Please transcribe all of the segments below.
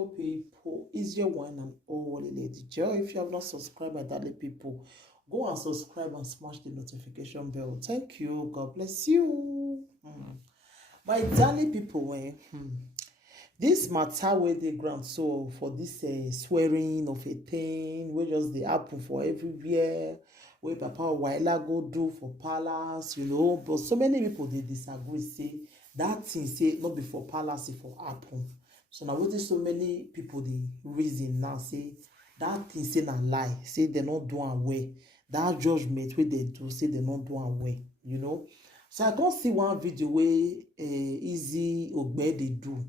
beautiful people. Is your one and only Lady Joy. If you have not subscribed, my darling people, go and subscribe and smash the notification bell. Thank you. God bless you. My darling people, this matter where they grant so for this swearing of a thing, where just they happen for everywhere, where Papa Waila go do for palace, but so many people they disagree, say that thing say not before palace, it for happen. So now what is so many people the reason now say that thing say na lie, say they not do away. That judgment where they do say they not do away, So I can't see one video where Easy Ogbe they do,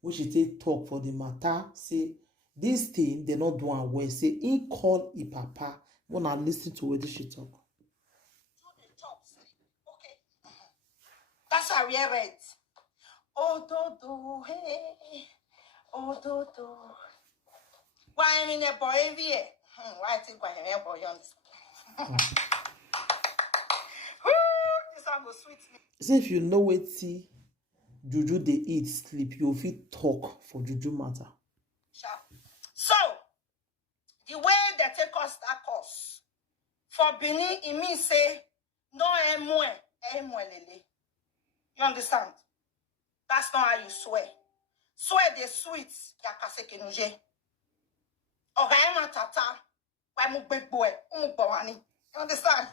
which is they talk for the matter, say this thing they not do away. Say he call he papa. Wanna listen to what she talk. Okay, that's how we read. Oh do hey, oh do. Why am in a boy here? Why think why am a boy on this? This one go sweet me. Say if you know what see Juju they eat sleep, you fit talk for Juju matter. Sure. So the way they take us that course for Benin, it means say no lele. You understand? That's not how you swear. Swear the sweet yakase kenuje. Ogayama tata, why mu big boy, bawani. You understand?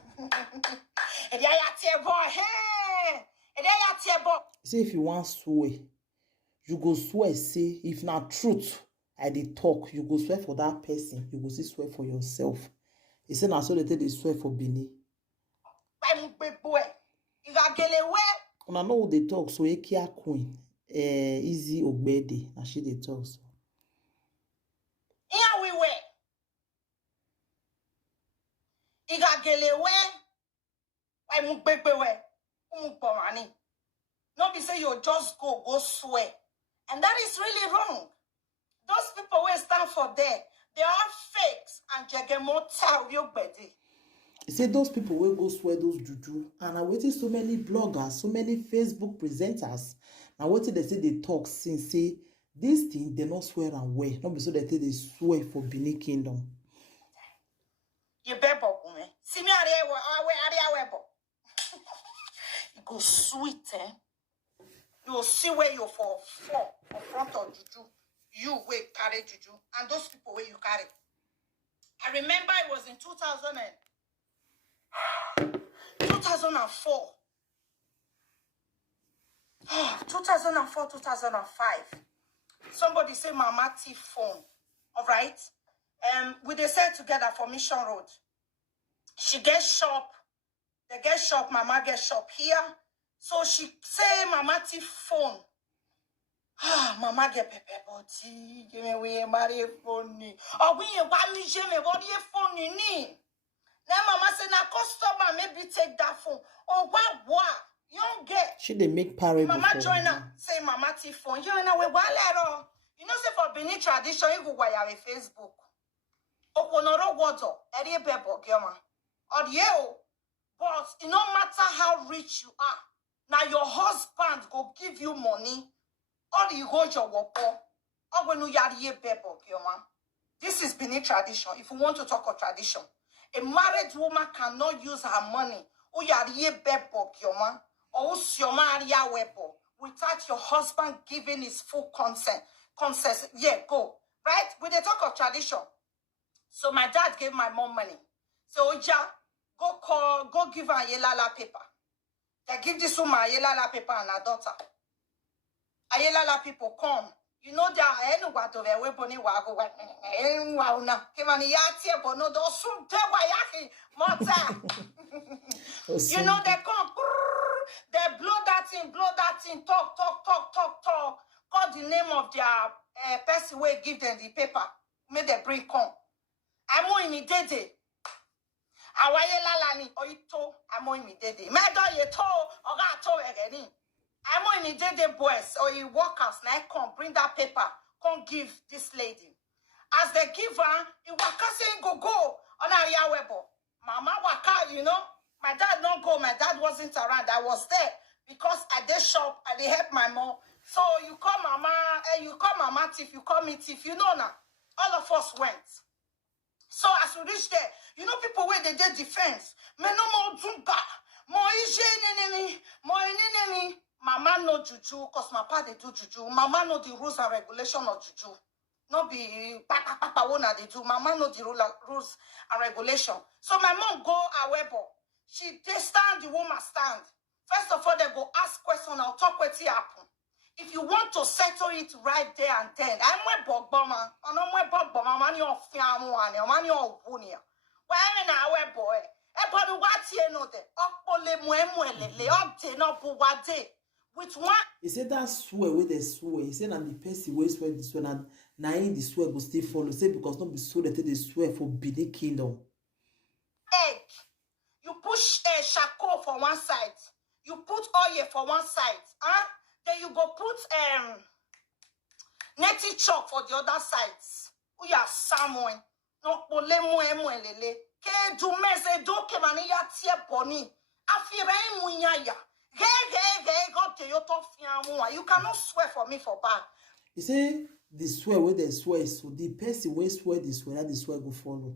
Say if you want swear, you go swear. Say if not truth, I dey talk. You go swear for that person. You go see swear for yourself. He said na so they take dey swear for Benin. Why mu big boy? You got get away. Una know who they talk. So Ekia Queen, Easy Ogbede, na she dey talk so. Here we were. You got get away. Why mu big boy? Bawani. No be say you just go swear. And that is really wrong. Those people who stand for there, they are fakes and jegemota your body. He said those people will go swear those juju. And I waited so many bloggers, so many Facebook presenters. I waited they say they talk since say this thing they not swear and wear. Not be so they say they swear for Benin Kingdom. You bebo me. See me are you go sweet, eh? You'll see where you're for in front of Juju. You will carry Juju. And those people where you carry. I remember it was in 2004. 2004, 2005. Somebody say Mama T phone. All right. We they sell together for Mission Road. She gets shop. They get shop. Mama gets shop here. So she say Mama T phone. Mama get pepe body. Give me we marry phone ni. Oh we want me je me body phone ni. Then Mama say na customer maybe take that phone. Oh what? You don't get. She they make parable. Mama join her. Say Mama T phone. You know we walero. You know say for Benin tradition you go wire with Facebook. Okonoro water. Eri bebo girma. Or but it no matter how rich you are. Now your husband go give you money, or you go your wapo, or when you yari bebo, this is Benin tradition. If you want to talk of tradition, a married woman cannot use her money, or yari bebo, or usioma webo, without your husband giving his full consent. Yeah, go right. With the talk of tradition. So my dad gave my mom money. So Oja, go give her a yelala paper. They give this woman a yelala paper and her daughter. A yelala people come. You know they are anywhere to their weapon. You know they come. They blow that thing, talk. Call the name of their person who give them the paper. May they bring come. I'm more immediate. Awaye lalani oito amo imidede. Medo ye to oga to egeni. Amo imidede boys or you workers na come bring that paper, come give this lady. As they give her, it waka saying go on area webo. Mama waka, my dad don't go. My dad wasn't around. I was there because I did shop. I did help my mom So you call Mama Tiff, you call me Tiff, you know now. All of us went. So as we reach there, you know people where they did defense. Me no more zumba, more enemy, more enemy. Mama no juju, cause my pa they do juju. Mama know the rules and regulation of juju. No be papa wona they do. Mama know the rules and regulation. So my mom go a webo. She they stand, the woman stand. First of all, they go ask question. I'll talk with you happen. If you want to settle it right there and then, I'm my bogboma. I know my bogboma. Mani of fiamuani. Mani of bunia. Why na we boy? Ebonu wati eno de. Okpole muemuelele. Obte no buwade. With one. He said that swear where they swear. He said and the person where swear this one and now in the swear go still follow. Say because not be so that they swear for Benin Kingdom. Egg. You push a shako for one side. You put oil for one side. Huh? Then you go put netty chalk for the other sides. We are someone. No polemo emuelele. Ke do meze do ke mani ya tie boni. Afire munya ya. You cannot swear for me for bad. He say the swear where they swear so the person where swear the swear that the swear go follow.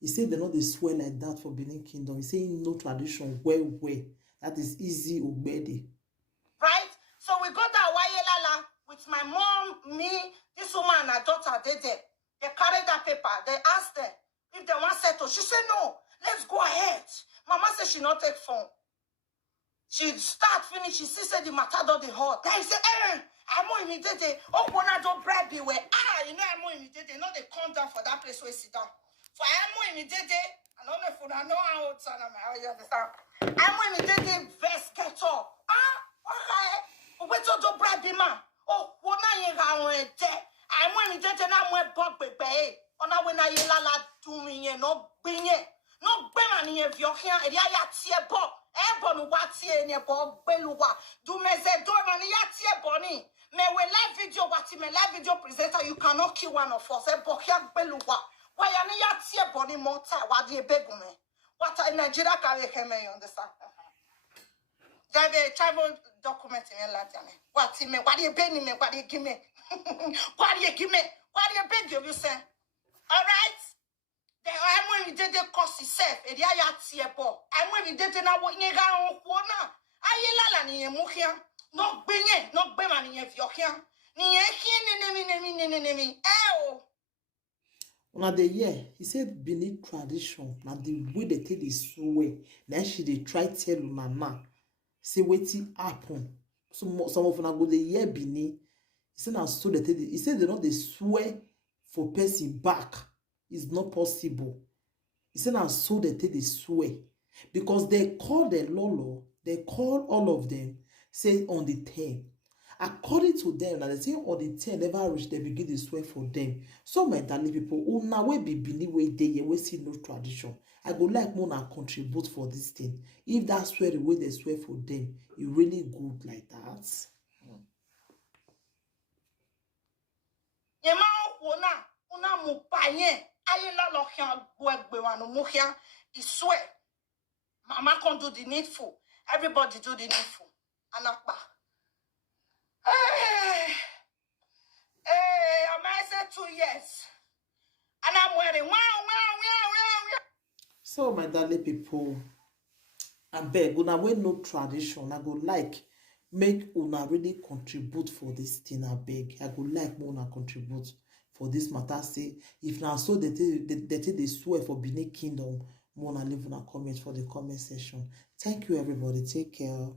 He said they not they swear like that for Benin Kingdom. He say no tradition where that is easy obedi. Right? So we go that Wayelala with my mom, me, this woman and her daughter, they carried that paper. They asked them if they want settle. She said no, let's go ahead. Mama said she not take phone. She start finish. She said the matador the hot. Then he said, I'm more immediately. Oh, when I don't bribe you, you know I'm more immediately. No, they come down for that place where sit down. For I'm more immediately. I don't know if I know how to you understand. I'm more immediately. Vest get up. Okay. Wait till don't bribe him, man. Oh, when I ain't there. I'm more immediately. I'm more bug baby. On our when I la doing it, no bring it. No bring if you're here. And ya tear bop. Ebonu wati enye bo beluwa do meze do mani yati eboni me we live video wati me live video presenter you cannot kill one of us ebo kia beluwa why ani yati eboni mota wadi ebegume what in Nigeria can you understand Jabe travel document in Latiane wati me wadi ebeni me wadi gimme wadi ebegi you say all right. I'm when we did the cost itself, a dia tiebo. I'm when we did it now what you got on corner. I yell and you no bring it, no bemani if you're here. Now the year he said beneath tradition, now the way they take this way, then she they try tell mama, say waiting happen. Some of them go the year beneath. He said now so they take he said they not they swear for person back. It's not possible. He said, and so they take the swear. Because they call the Lolo, they call all of them, say on the 10. According to them, they say on the 10 never reach, they begin to swear for them. So my darling people, who now we be believe way they we see no tradition. I go like more and contribute for this thing. If that swear the way they swear for them, it really good like that. Una mu paye. He swear. Mama can't do the needful. Everybody do the needful. Anakba. I'm said 2 years. And I'm wearing wow. So my darling people, I beg una we no tradition. I go like make una really contribute for this thing. I beg. I go like more una contribute. For this matter, say if now so they swear for Benin Kingdom, more leave a comment for the comment section. Thank you everybody. Take care.